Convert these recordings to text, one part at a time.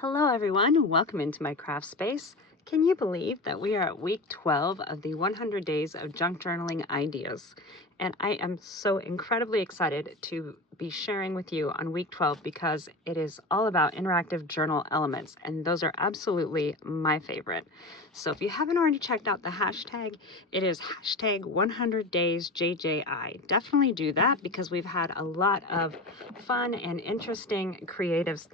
Hello everyone, welcome into my craft space. Can you believe that we are at week 12 of the 100 days of junk journaling ideas? And I am so incredibly excited to be sharing with you on week 12 because it is all about interactive journal elements, and those are absolutely my favorite. So if you haven't already checked out the hashtag, it is hashtag 100 days JJI. Definitely do that because we've had a lot of fun and interesting creatives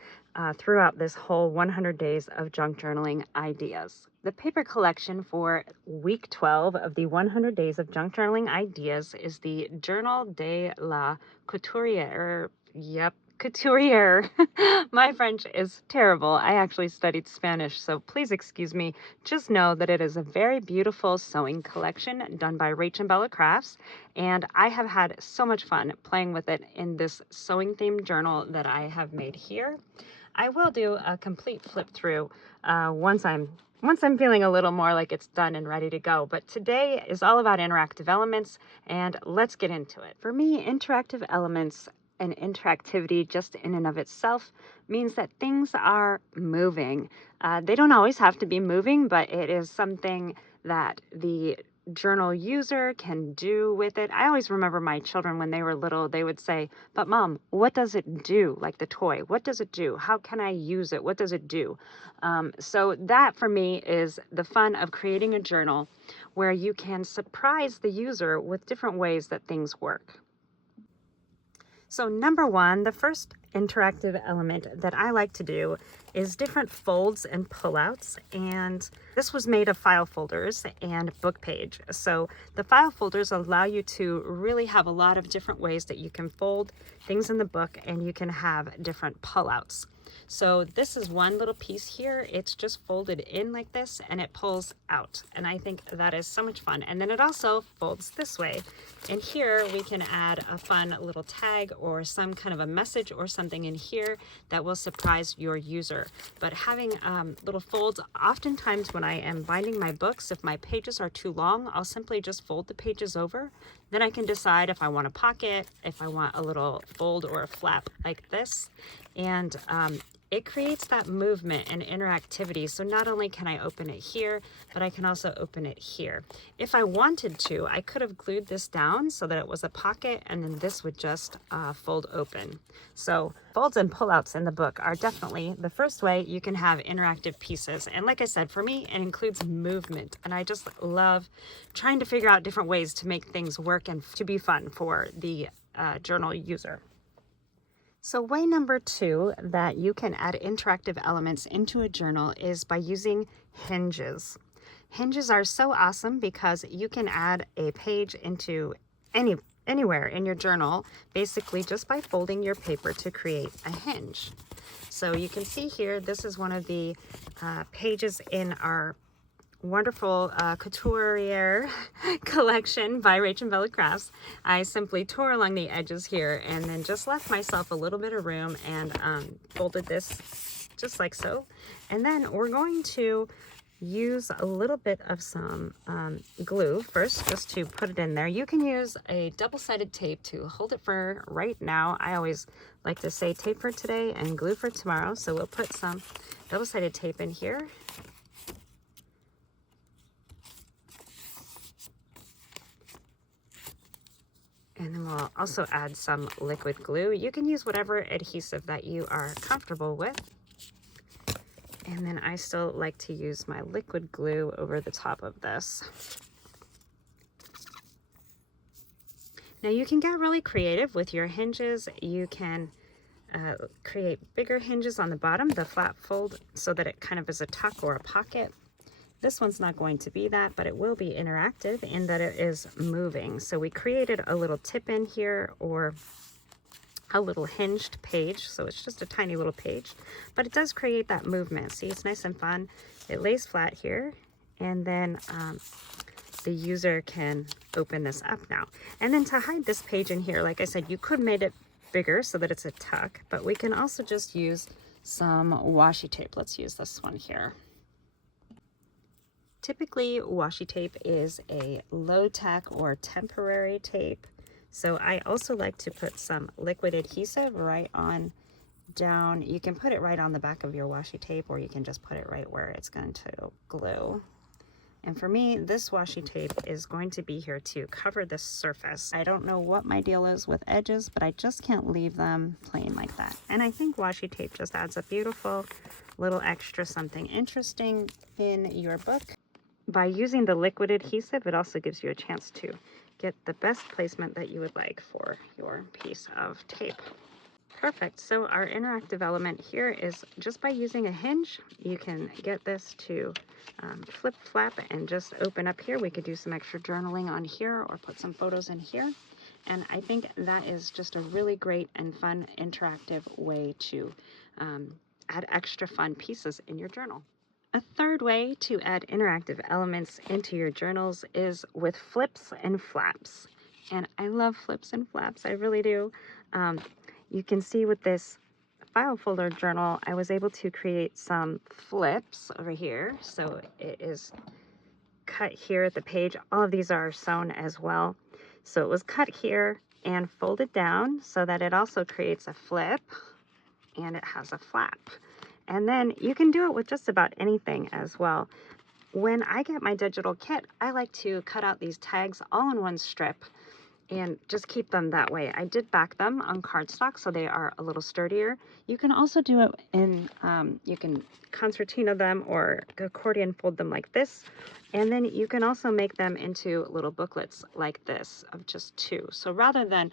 throughout this whole 100 days of junk journaling ideas. The paper collection for week 12 of the 100 days of junk journaling ideas is the Journal de la Couturière. Yep, Couturière. My French is terrible. I actually studied Spanish, so please excuse me. Just know that it is a very beautiful sewing collection done by RachandBella Crafts, and I have had so much fun playing with it in this sewing themed journal that I have made here. I will do a complete flip through once I'm feeling a little more like it's done and ready to go. But today is all about interactive elements, and let's get into it. For me, interactive elements and interactivity just in and of itself means that things are moving. They don't always have to be moving, but it is something that the journal user can do with it. I always remember my children when they were little, they would say, "But Mom, what does it do?" Like the toy, what does it do? How can I use it? What does it do? So that for me is the fun of creating a journal where you can surprise the user with different ways that things work. So number one, the first interactive element that I like to do is different folds and pullouts, and this was made of file folders and book page. So the file folders allow you to really have a lot of different ways that you can fold things in the book, and you can have different pullouts. So this is one little piece here. It's just folded in like this and it pulls out. And I think that is so much fun. And then it also folds this way. And here we can add a fun little tag or some kind of a message or something in here that will surprise your user. But having little folds, oftentimes when I am binding my books, if my pages are too long, I'll simply just fold the pages over. Then I can decide if I want a pocket, if I want a little fold or a flap like this. And it creates that movement and interactivity. So not only can I open it here, but I can also open it here. If I wanted to, I could have glued this down so that it was a pocket, and then this would just fold open. So folds and pullouts in the book are definitely the first way you can have interactive pieces. And like I said, for me, it includes movement. And I just love trying to figure out different ways to make things work and to be fun for the journal user. So way number two that you can add interactive elements into a journal is by using hinges. Hinges are so awesome because you can add a page into anywhere in your journal, basically just by folding your paper to create a hinge. So you can see here, this is one of the pages in our wonderful couturière collection by RachandBella Crafts. I simply tore along the edges here and then just left myself a little bit of room and folded this just like so. And then we're going to use a little bit of some glue first just to put it in there. You can use a double-sided tape to hold it for right now. I always like to say tape for today and glue for tomorrow. So we'll put some double-sided tape in here. And then we'll also add some liquid glue. You can use whatever adhesive that you are comfortable with. And then I still like to use my liquid glue over the top of this. Now you can get really creative with your hinges. You can create bigger hinges on the bottom, the flat fold, so that it kind of is a tuck or a pocket. This one's not going to be that, but it will be interactive in that it is moving. So we created a little tip in here or a little hinged page. So it's just a tiny little page, but it does create that movement. See, it's nice and fun. It lays flat here, and then the user can open this up now. And then to hide this page in here, like I said, you could make it bigger so that it's a tuck, but we can also just use some washi tape. Let's use this one here. Typically, washi tape is a low tack or temporary tape. So I also like to put some liquid adhesive right on down. You can put it right on the back of your washi tape, or you can just put it right where it's going to glue. And for me, this washi tape is going to be here to cover this surface. I don't know what my deal is with edges, but I just can't leave them plain like that. And I think washi tape just adds a beautiful little extra something interesting in your book. By using the liquid adhesive, it also gives you a chance to get the best placement that you would like for your piece of tape. Perfect. So our interactive element here is just by using a hinge, you can get this to flip flap and just open up here. We could do some extra journaling on here or put some photos in here. And I think that is just a really great and fun interactive way to add extra fun pieces in your journal. A third way to add interactive elements into your journals is with flips and flaps. And I love flips and flaps, I really do. You can see with this file folder journal, I was able to create some flips over here. So it is cut here at the page. All of these are sewn as well. So it was cut here and folded down so that it also creates a flip and it has a flap. And then you can do it with just about anything as well. When I get my digital kit, I like to cut out these tags all in one strip and just keep them that way. I did back them on cardstock so they are a little sturdier. You can also do it in, you can concertina them or accordion fold them like this. And then you can also make them into little booklets like this of just 2. So rather than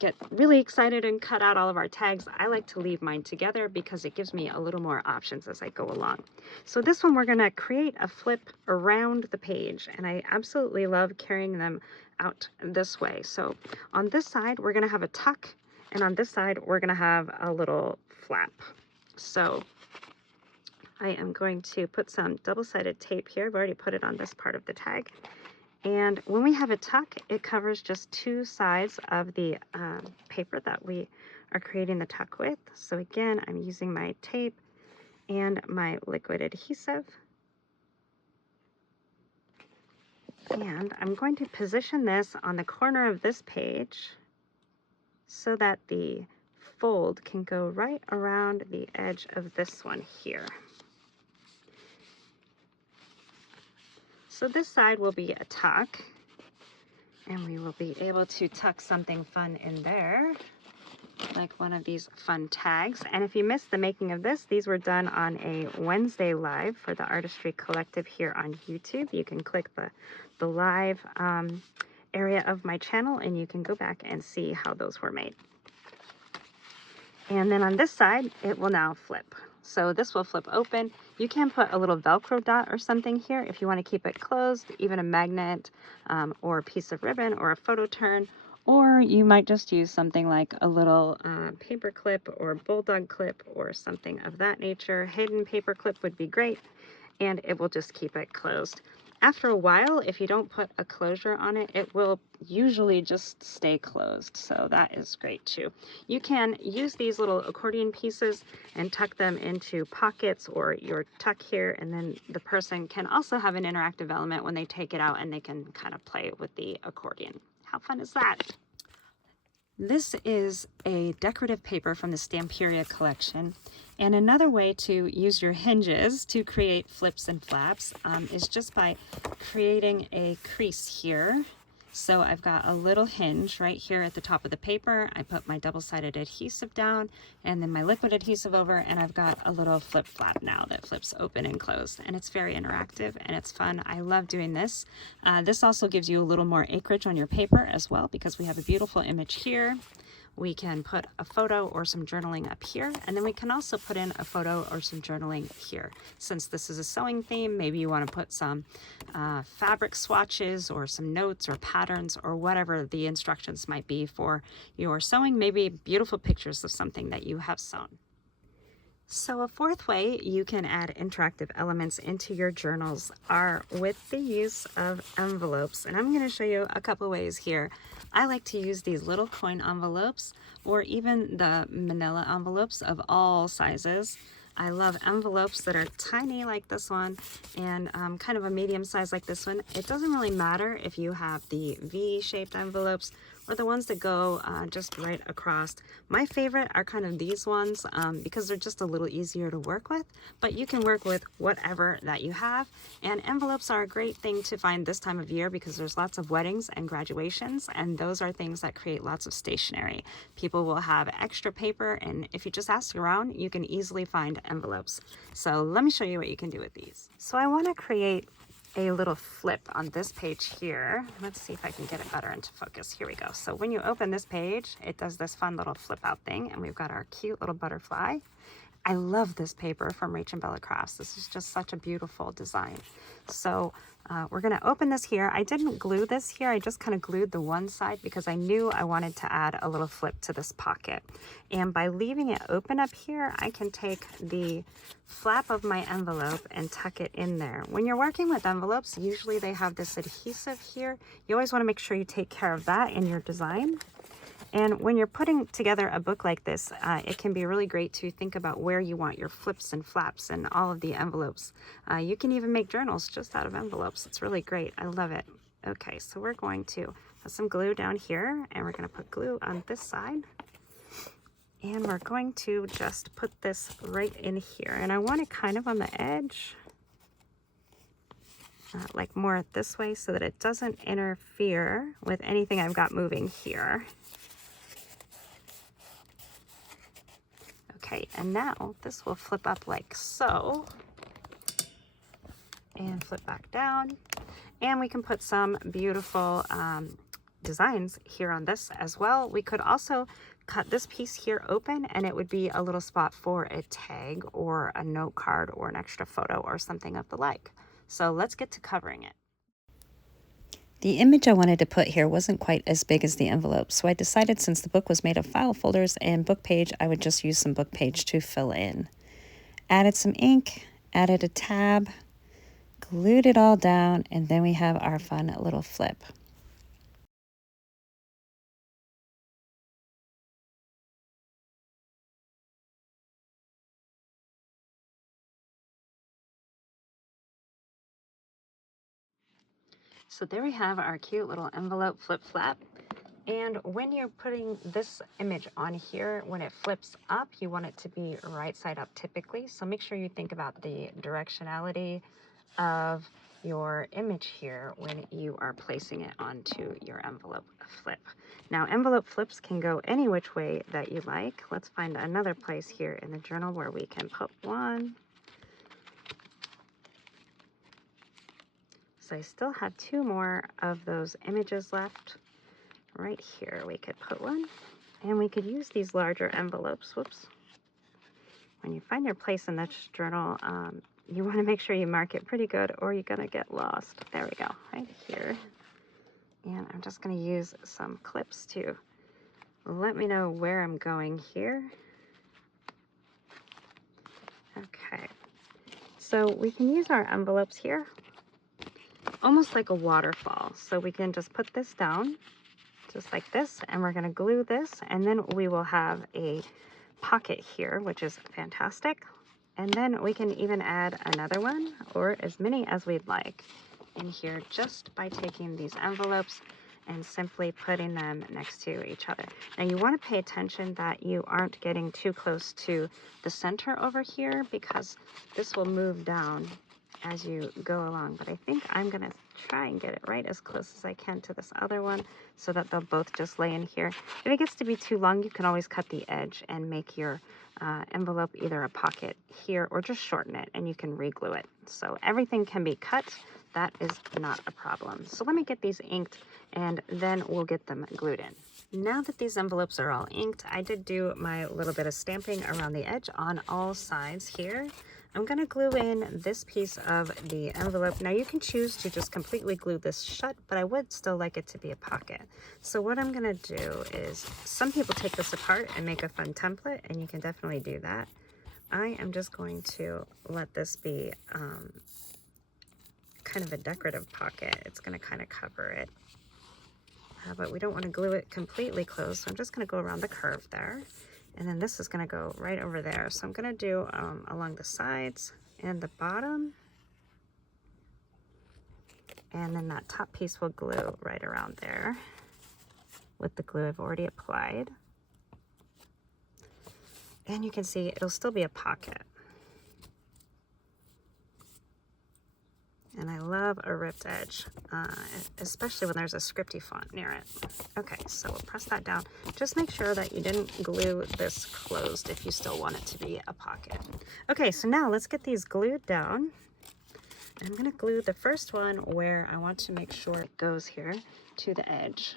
get really excited and cut out all of our tags, I like to leave mine together because it gives me a little more options as I go along. So this one, we're gonna create a flip around the page, and I absolutely love carrying them out this way. So on this side, we're gonna have a tuck, and on this side, we're gonna have a little flap. So I am going to put some double-sided tape here. I've already put it on this part of the tag. And when we have a tuck, it covers just 2 sides of the paper that we are creating the tuck with. So again, I'm using my tape and my liquid adhesive. And I'm going to position this on the corner of this page so that the fold can go right around the edge of this one here. So this side will be a tuck, and we will be able to tuck something fun in there, like one of these fun tags. And if you missed the making of this, these were done on a Wednesday live for the Artistry Collective here on YouTube. You can click the live area of my channel and you can go back and see how those were made. And then on this side, it will now flip. So this will flip open. You can put a little Velcro dot or something here if you want to keep it closed, even a magnet or a piece of ribbon or a photo turn, or you might just use something like a little paper clip or bulldog clip or something of that nature. Hidden paper clip would be great, and it will just keep it closed. After a while, if you don't put a closure on it, it will usually just stay closed. So that is great too. You can use these little accordion pieces and tuck them into pockets or your tuck here, and then the person can also have an interactive element when they take it out and they can kind of play with the accordion. How fun is that? This is a decorative paper from the Stamperia collection. And another way to use your hinges to create flips and flaps is just by creating a crease here. So I've got a little hinge right here at the top of the paper. I put my double-sided adhesive down and then my liquid adhesive over, and I've got a little flip flap now that flips open and closed, and it's very interactive and it's fun. I love doing this. This also gives you a little more acreage on your paper as well, because we have a beautiful image here. We can put a photo or some journaling up here, and then we can also put in a photo or some journaling here. Since this is a sewing theme, maybe you want to put some fabric swatches or some notes or patterns or whatever the instructions might be for your sewing, maybe beautiful pictures of something that you have sewn. So a fourth way you can add interactive elements into your journals are with the use of envelopes. And I'm going to show you a couple ways here. I like to use these little coin envelopes or even the manila envelopes of all sizes. I love envelopes that are tiny like this one and kind of a medium size like this one. It doesn't really matter if you have the V-shaped envelopes or the ones that go just right across. My favorite are kind of these ones because they're just a little easier to work with, but you can work with whatever that you have. And envelopes are a great thing to find this time of year because there's lots of weddings and graduations, and those are things that create lots of stationery. People will have extra paper, and if you just ask around, you can easily find envelopes. So let me show you what you can do with these. So I want to create a little flip on this page here. Let's see if I can get it better into focus. Here we go. So when you open this page, it does this fun little flip out thing, and we've got our cute little butterfly. I love this paper from RachandBella Crafts. This is just such a beautiful design. So we're going to open this here. I didn't glue this here. I just kind of glued the one side because I knew I wanted to add a little flip to this pocket. And by leaving it open up here, I can take the flap of my envelope and tuck it in there. When you're working with envelopes, usually they have this adhesive here. You always want to make sure you take care of that in your design. And when you're putting together a book like this, it can be really great to think about where you want your flips and flaps and all of the envelopes. You can even make journals just out of envelopes. It's really great. I love it. Okay, so we're going to put some glue down here, and we're going to put glue on this side. And we're going to just put this right in here. And I want it kind of on the edge, like more this way, so that it doesn't interfere with anything I've got moving here. Okay, and now this will flip up like so, and flip back down. And we can put some beautiful designs here on this as well. We could also cut this piece here open, and it would be a little spot for a tag or a note card or an extra photo or something of the like. So let's get to covering it. The image I wanted to put here wasn't quite as big as the envelope, so I decided since the book was made of file folders and book page, I would just use some book page to fill in. Added some ink, added a tab, glued it all down, and then we have our fun little flip. So there we have our cute little envelope flip flap. And when you're putting this image on here, when it flips up, you want it to be right side up typically. So make sure you think about the directionality of your image here when you are placing it onto your envelope flip. Now, envelope flips can go any which way that you like. Let's find another place here in the journal where we can put one. So I still have two more of those images left. Right here we could put one, and we could use these larger envelopes. Whoops. When you find your place in this journal, you want to make sure you mark it pretty good or you're gonna get lost. There we go, right here. And I'm just gonna use some clips to let me know where I'm going here. Okay, so we can use our envelopes here almost like a waterfall. So we can just put this down just like this, and we're going to glue this, and then we will have a pocket here, which is fantastic. And then we can even add another one, or as many as we'd like, in here just by taking these envelopes and simply putting them next to each other. Now you want to pay attention that you aren't getting too close to the center over here, because this will move down as you go along, but I think I'm gonna try and get it right as close as I can to this other one so that they'll both just lay in here. If it gets to be too long, you can always cut the edge and make your envelope either a pocket here or just shorten it, and you can re-glue it. So everything can be cut. That is not a problem. So let me get these inked, and then we'll get them glued in. Now that these envelopes are all inked, I did do my little bit of stamping around the edge on all sides here. I'm going to glue in this piece of the envelope. Now you can choose to just completely glue this shut, but I would still like it to be a pocket. So what I'm going to do is, some people take this apart and make a fun template, and you can definitely do that. I am just going to let this be kind of a decorative pocket. It's going to kind of cover it. But we don't want to glue it completely closed, so I'm just going to go around the curve there. And then this is going to go right over there. So I'm going to do along the sides and the bottom. And then that top piece will glue right around there. with the glue I've already applied. And you can see it'll still be a pocket. And I love a ripped edge, especially when there's a scripty font near it. Okay, so we'll press that down. Just make sure that you didn't glue this closed if you still want it to be a pocket. Okay, so now let's get these glued down. I'm gonna glue the first one where I want to make sure it goes here to the edge.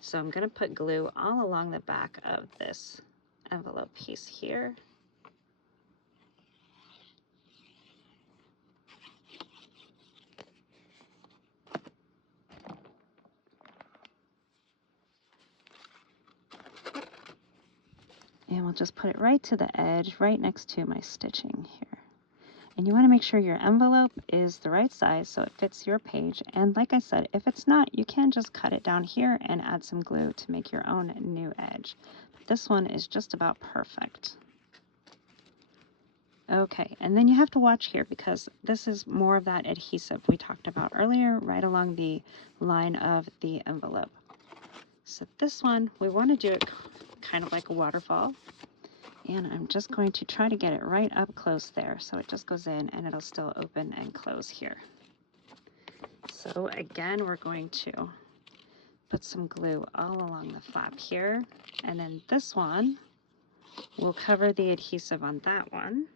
So I'm gonna put glue all along the back of this envelope piece here. And we'll just put it right to the edge, right next to my stitching here. And you want to make sure your envelope is the right size so it fits your page. And like I said, if it's not, you can just cut it down here and add some glue to make your own new edge. But this one is just about perfect. Okay, and then you have to watch here because this is more of that adhesive we talked about earlier, right along the line of the envelope. So this one, we want to do it kind of like a waterfall. And I'm just going to try to get it right up close there so it just goes in and it'll still open and close here. So again, we're going to put some glue all along the flap here. And then this one will cover the adhesive on that one.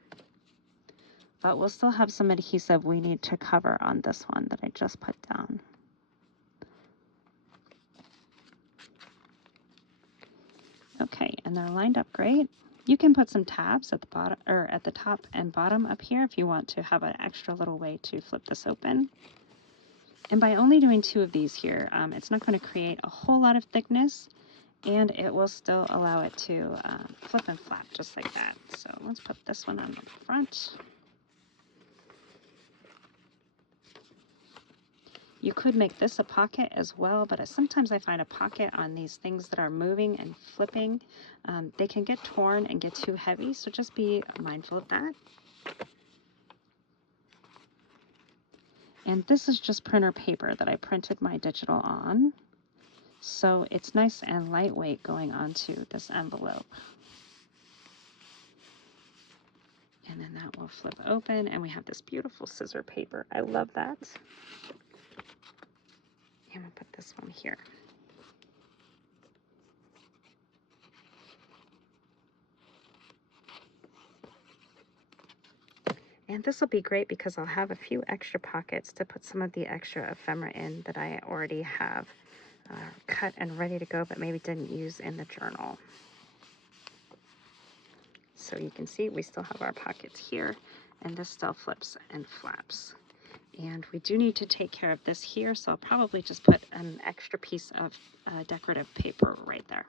But we'll still have some adhesive we need to cover on this one that I just put down. Okay, and they're lined up great. You can put some tabs at the bottom or at the top and bottom up here if you want to have an extra little way to flip this open. And by only doing 2 of these here, it's not going to create a whole lot of thickness, and it will still allow it to flip and flap just like that. So let's put this one on the front. You could make this a pocket as well, but sometimes I find a pocket on these things that are moving and flipping, they can get torn and get too heavy, so just be mindful of that. And this is just printer paper that I printed my digital on, so it's nice and lightweight going onto this envelope. And then that will flip open, and we have this beautiful scissor paper. I love that. And we'll put this one here. And this will be great because I'll have a few extra pockets to put some of the extra ephemera in that I already have cut and ready to go, but maybe didn't use in the journal. So you can see we still have our pockets here, and this still flips and flaps. And we do need to take care of this here, so I'll probably just put an extra piece of decorative paper right there.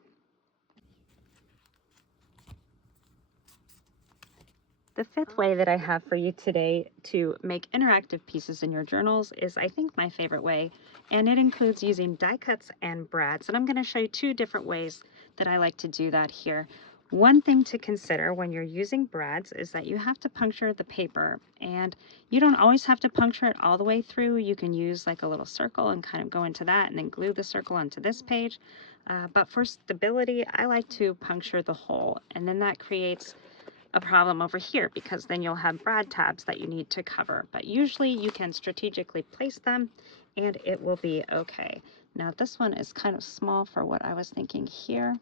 The 5th way that I have for you today to make interactive pieces in your journals is, I think, my favorite way, and it includes using die cuts and brads. And I'm going to show you 2 different ways that I like to do that here. One thing to consider when you're using brads is that you have to puncture the paper, and you don't always have to puncture it all the way through. You can use like a little circle and kind of go into that and then glue the circle onto this page. But for stability, I like to puncture the hole, and then that creates a problem over here because then you'll have brad tabs that you need to cover. But usually you can strategically place them and it will be okay. Now this one is kind of small for what I was thinking here,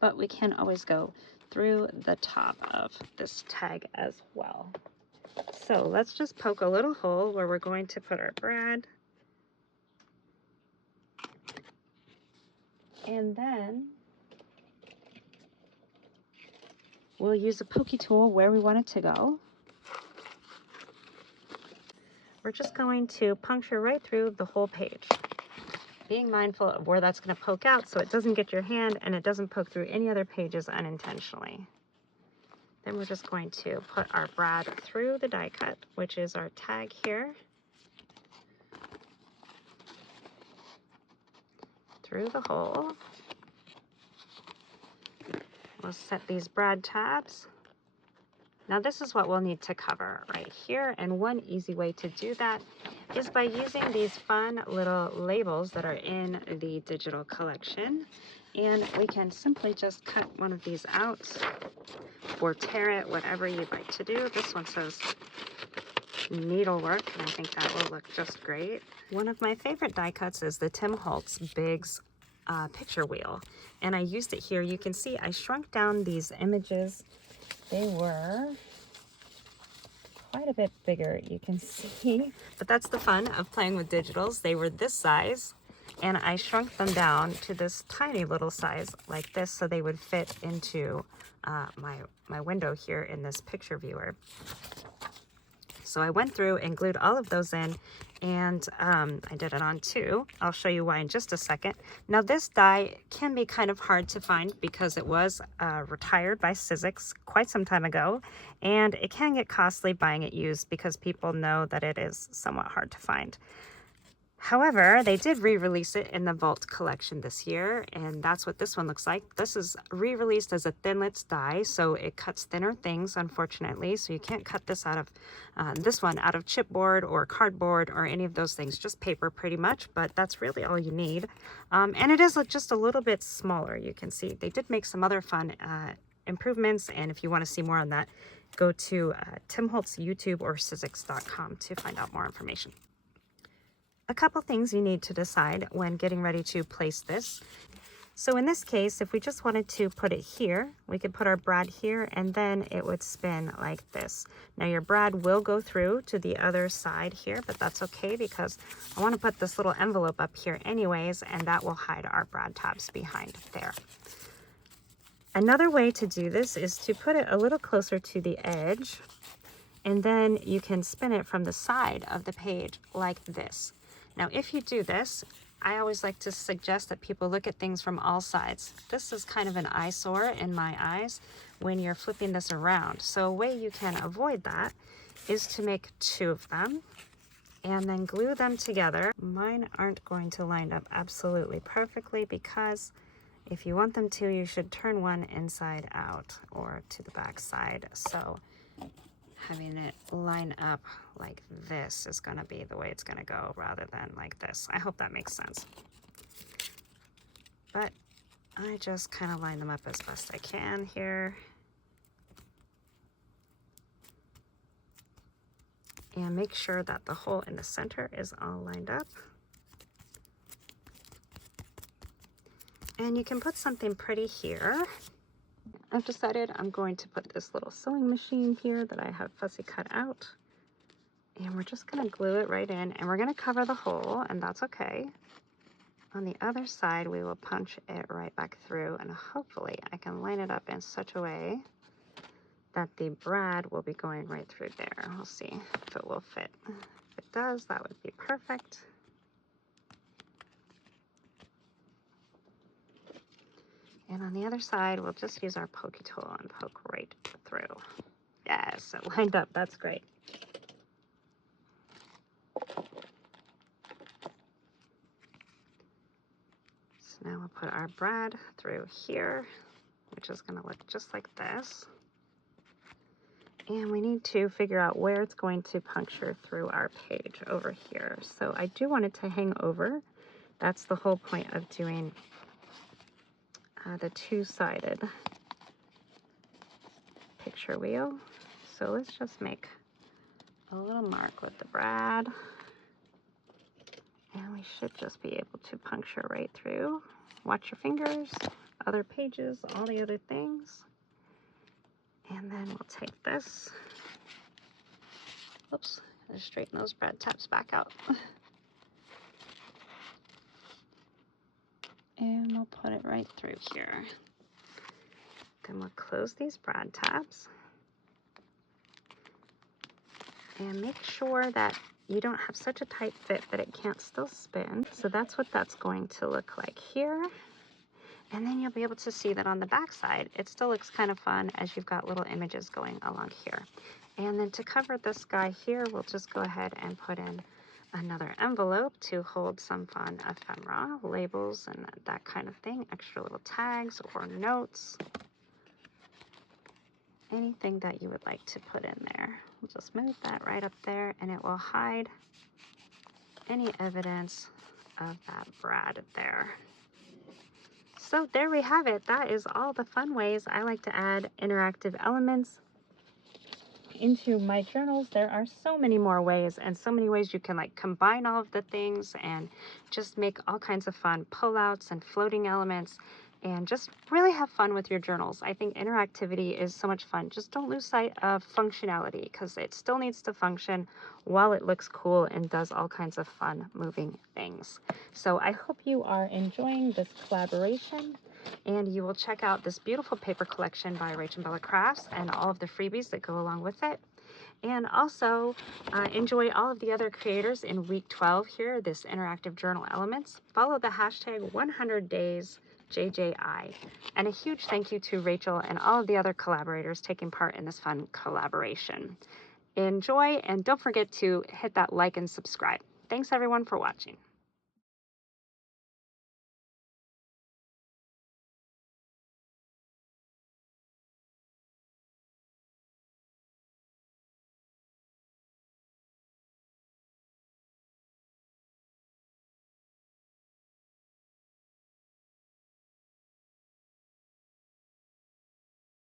but we can always go through the top of this tag as well. So let's just poke a little hole where we're going to put our brad. And then we'll use a pokey tool where we want it to go. We're just going to puncture right through the whole page, being mindful of where that's going to poke out so it doesn't get your hand and it doesn't poke through any other pages unintentionally. Then we're just going to put our brad through the die cut, which is our tag here, through the hole. We'll set these brad tabs. Now this is what we'll need to cover right here, and one easy way to do that is by using these fun little labels that are in the digital collection. And we can simply just cut one of these out or tear it, whatever you'd like to do. This one says needlework, and I think that will look just great. One of my favorite die cuts is the Tim Holtz Biggs picture wheel, and I used it here. You can see I shrunk down these images. They were quite a bit bigger, you can see, but that's the fun of playing with digitals. They were this size, and I shrunk them down to this tiny little size like this, so they would fit into my window here in this picture viewer. So I went through and glued all of those in, and I did it on 2. I'll show you why in just a second. Now this die can be kind of hard to find because it was retired by Sizzix quite some time ago, and it can get costly buying it used because people know that it is somewhat hard to find. However, they did re-release it in the Vault collection this year, and that's what this one looks like. This is re-released as a thinlits die, so it cuts thinner things, unfortunately. So you can't cut this out of this one out of chipboard or cardboard or any of those things, just paper pretty much, but that's really all you need. And it is just a little bit smaller, you can see. They did make some other fun improvements, and if you want to see more on that, go to Tim Holtz YouTube or Sizzix.com to find out more information. A couple things you need to decide when getting ready to place this. So in this case, if we just wanted to put it here, we could put our brad here, and then it would spin like this. Now your brad will go through to the other side here, but that's okay because I want to put this little envelope up here anyways, and that will hide our brad tabs behind there. Another way to do this is to put it a little closer to the edge, and then you can spin it from the side of the page like this. Now, if you do this, I always like to suggest that people look at things from all sides. This is kind of an eyesore in my eyes when you're flipping this around. So a way you can avoid that is to make 2 of them and then glue them together. Mine aren't going to line up absolutely perfectly because if you want them to, you should turn one inside out or to the back side. So having it line up like this is going to be the way it's going to go rather than like this. I hope that makes sense. But I just kind of line them up as best I can here. And make sure that the hole in the center is all lined up. And you can put something pretty here. I've decided I'm going to put this little sewing machine here that I have fussy cut out. And we're just going to glue it right in, and we're going to cover the hole, and that's okay. On the other side, we will punch it right back through, and hopefully I can line it up in such a way that the brad will be going right through there. We'll see if it will fit. If it does, that would be perfect. And on the other side, we'll just use our pokey tool and poke right through. Yes, it lined up. That's great. So now we'll put our brad through here, which is going to look just like this. And we need to figure out where it's going to puncture through our page over here. So I do want it to hang over. That's the whole point of doing the 2-sided picture wheel. So let's just make a little mark with the brad, and we should just be able to puncture right through. Watch your fingers, other pages, all the other things. And then we'll take this. Oops, let's straighten those brad tabs back out. And we'll put it right through here. Then we'll close these brad tabs. And make sure that you don't have such a tight fit that it can't still spin. So that's what that's going to look like here. And then you'll be able to see that on the back side, it still looks kind of fun as you've got little images going along here. And then to cover this guy here, we'll just go ahead and put in another envelope to hold some fun ephemera, labels, and that kind of thing, extra little tags or notes. anything that you would like to put in there. We'll just move that right up there, and it will hide any evidence of that brad there. So there we have it. That is all the fun ways I like to add interactive elements into my journals. There are so many more ways, and so many ways you can like combine all of the things and just make all kinds of fun pullouts and floating elements, and just really have fun with your journals. I think interactivity is so much fun. Just don't lose sight of functionality, because it still needs to function while it looks cool and does all kinds of fun moving things. So I hope you are enjoying this collaboration, and you will check out this beautiful paper collection by RachandBella Crafts and all of the freebies that go along with it. And also enjoy all of the other creators in week 12 here, this interactive journal elements. Follow the hashtag 100daysJJI. And a huge thank you to Rachel and all of the other collaborators taking part in this fun collaboration. Enjoy, and don't forget to hit that like and subscribe. Thanks everyone for watching.